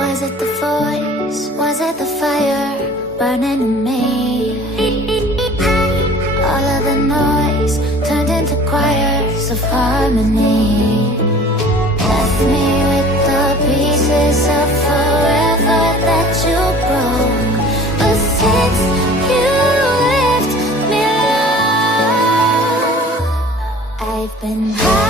Was it the voice? Was it the fire burning in me? All of the noise turned into choirs of harmony. Left me with the pieces of forever that you broke. But since you left me alone, I've been high.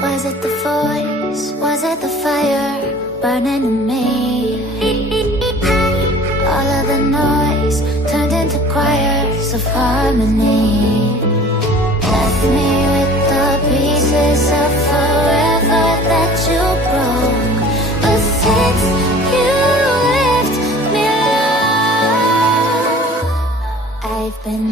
Was it the voice? Was it the fire burning in me? All of the noise turned into choirs of harmony. Left me with the pieces of forever that you broke. But since you left me alone, I've been